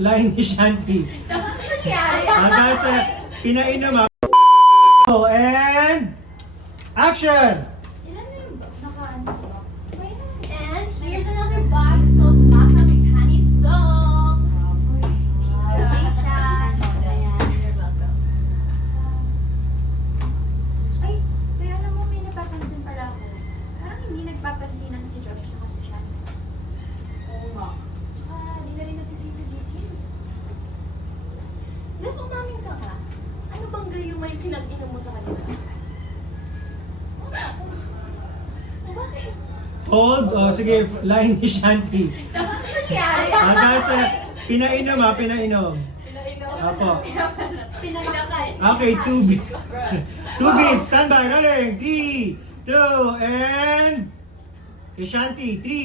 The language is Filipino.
line ni Shanti. Tapos nangyari. Tapos pinainom ha. And action! Ilan na yung naka-ano sa box? And here's another box of Makamikani soap. Thanks, Shan. You're welcome. Ay, kaya alam mo, may napapansin pala ako. Parang hindi nagpapansinan si Josh na si Shan. Oo nga. Hindi na rin nagsisisi-gising. Zef, umamin ka nga. Ano bang gayo may pinag-inom mo sa kanila? Bakit? Hold. Sige, line ni Shanti. Tapos nangyari. Tapos pinainom ha, pinainom. Pinainom. Apo. Pinakay. Okay, 2 beats. 2 beats. Stand by. Rolling. 3, 2, and... Kay Shanti. 3.